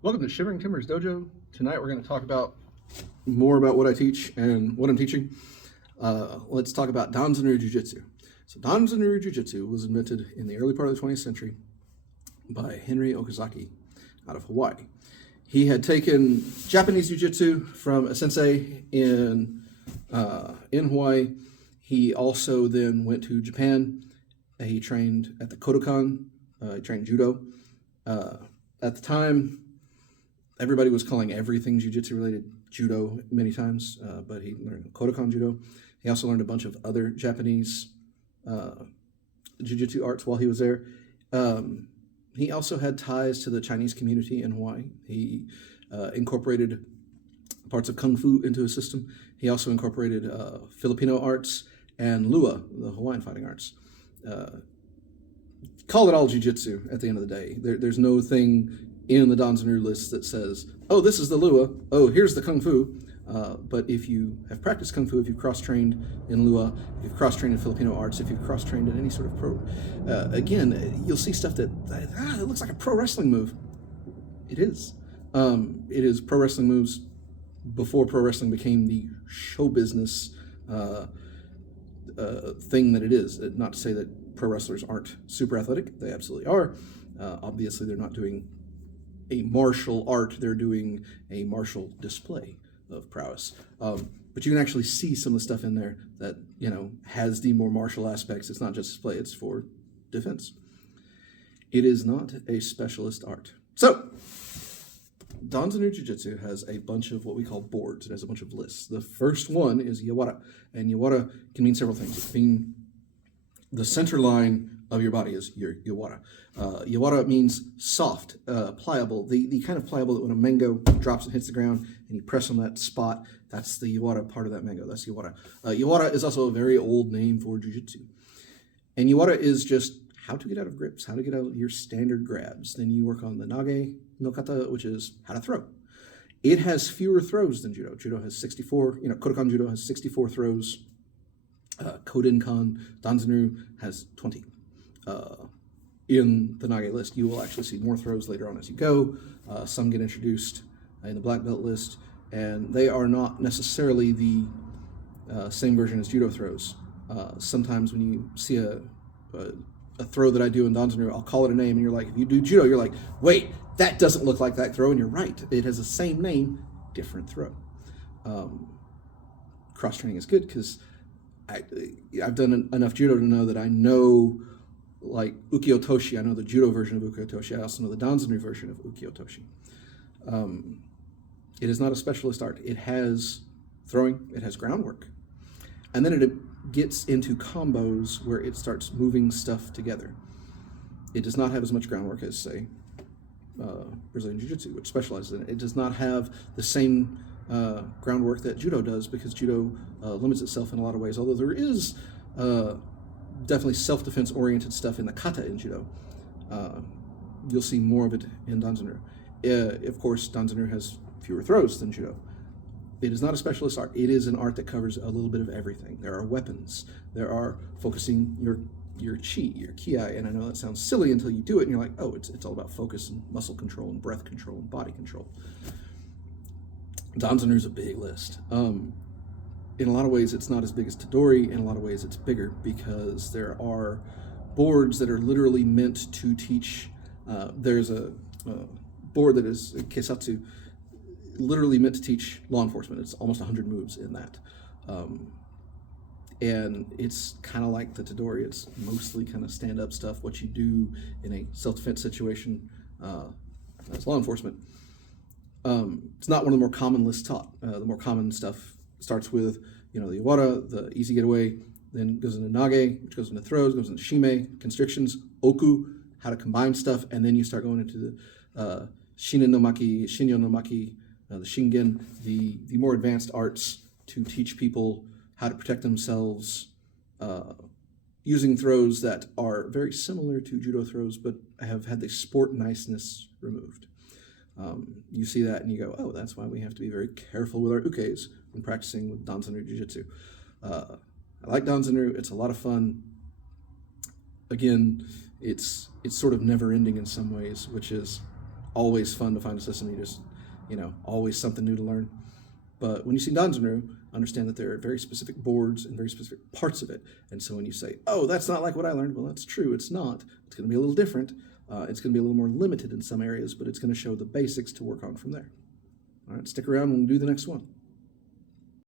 Welcome to Shivering Timbers Dojo. Tonight we're going to talk about more about what I teach and what I'm teaching. Let's talk about Danzanryu Jujitsu. So Danzanryu Jujitsu was invented in the early part of the 20th century by Henry Okazaki out of Hawaii. He had taken Japanese Jiu-Jitsu from a sensei in Hawaii. He also then went to Japan. He trained at the Kodokan. He trained judo. At the time, everybody was calling everything jiu-jitsu related judo many times, but he learned Kodokan judo. He also learned a bunch of other Japanese jiu-jitsu arts while he was there. He also had ties to the Chinese community in Hawaii. He incorporated parts of Kung Fu into his system. He also incorporated Filipino arts and Lua, the Hawaiian fighting arts. Call it all jiu-jitsu at the end of the day. There's no thing in the Danzanryu list that says, oh, this is the Lua, oh, here's the Kung Fu. But if you have practiced Kung Fu, if you've cross-trained in Lua, if you've cross-trained in Filipino arts, if you've cross-trained in any sort of pro, again, you'll see stuff that it looks like a pro wrestling move. It is. It is pro wrestling moves before pro wrestling became the show business thing that it is. Not to say that pro wrestlers aren't super athletic. They absolutely are. Obviously, they're not doing a martial art. They're doing a martial display of prowess. But you can actually see some of the stuff in there that, has the more martial aspects. It's not just display. It's for defense. It is not a specialist art. So, Danzanryu Jujitsu has a bunch of what we call boards. It has a bunch of lists. The first one is Yawara. And Yawara can mean several things. It can mean the center line of your body is your Yawara. Yawara means soft, pliable, the kind of pliable that when a mango drops and hits the ground and you press on that spot, that's the Yawara part of that mango. That's Yawara. Yawara is also a very old name for Jiu-Jitsu. And Yawara is just how to get out of grips, how to get out of your standard grabs. Then you work on the Nage no Kata, which is how to throw. It has fewer throws than Judo. Judo has 64, Kodokan Judo has 64 throws. Kodenkan Danzanryu has 20. In the Nage list, you will actually see more throws later on as you go. Some get introduced in the black belt list, and they are not necessarily the same version as judo throws. Sometimes when you see a throw that I do in Danzanryu, I'll call it a name, and you're like, if you do judo, you're like, wait, that doesn't look like that throw, and you're right. It has the same name, different throw. Cross-training is good because I've done enough judo to know that I know, like Uki-Otoshi, I know the judo version of Uki-Otoshi. I also know the Danzanryu version of Uki-Otoshi. It is not a specialist art. It has throwing, it has groundwork. And then it gets into combos where it starts moving stuff together. It does not have as much groundwork as, say, Brazilian Jiu-Jitsu, which specializes in it. It does not have the same groundwork that judo does because judo limits itself in a lot of ways, although there is definitely self-defense oriented stuff in the kata in judo. You'll see more of it in Danzanryu. Of course, Danzanryu has fewer throws than judo. It is not a specialist art. It is an art that covers a little bit of everything. There are weapons. There are focusing your chi, your ki, and I know that sounds silly until you do it and you're like, oh, it's all about focus and muscle control and breath control and body control. Danzanryu is a big list. In a lot of ways, it's not as big as Tadori. In a lot of ways, it's bigger because there are boards that are literally meant to teach. There's a board that is Keisatsu, literally meant to teach law enforcement. It's almost 100 moves in that. And it's kind of like the Tadori. It's mostly kind of stand-up stuff, what you do in a self-defense situation as law enforcement. It's not one of the more common lists taught. The more common stuff starts with, the Yawara, the easy getaway, then goes into Nage, which goes into throws, goes into Shime, constrictions, Oku, how to combine stuff, and then you start going into the Shinen no Maki, Shinyo no Maki, the Shingen, the more advanced arts to teach people how to protect themselves using throws that are very similar to judo throws, but have had the sport niceness removed. You see that and you go, oh, that's why we have to be very careful with our ukes when practicing with Danzanryu Jujitsu. I like Danzanryu. It's a lot of fun. Again, it's sort of never ending in some ways, which is always fun to find a system. You just, always something new to learn. But when you see Danzanryu, understand that there are very specific boards and very specific parts of it. And so when you say, oh, that's not like what I learned, well, that's true. It's not. It's going to be a little different. It's going to be a little more limited in some areas, but it's going to show the basics to work on from there. All right, stick around and we'll do the next one.